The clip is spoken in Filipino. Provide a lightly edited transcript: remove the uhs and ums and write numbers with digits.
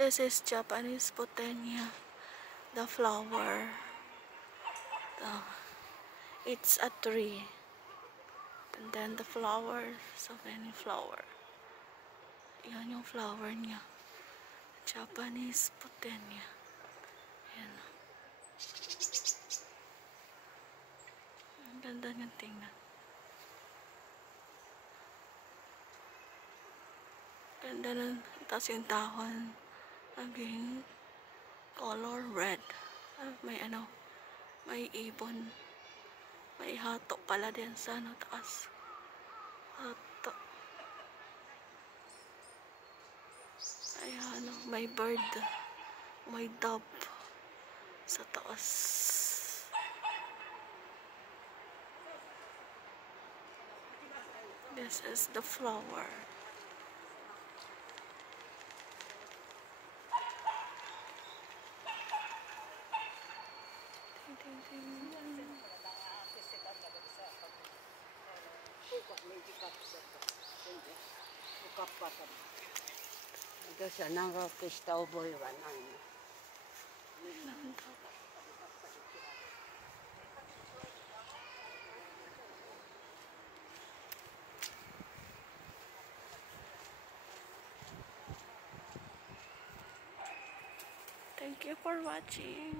This is Japanese Botania, the flower. It's a tree, and then the flowers of any flower. Yan yung flower niya. Japanese Botania. Yan. Ang ganda niyang tingnan. Ganda nun. Tapos yung dahon naging color red. May may ibon. May hato pala din sa taas. Hato. Ayan, may bird. May dove sa taas. This is the flower. Thank you for watching.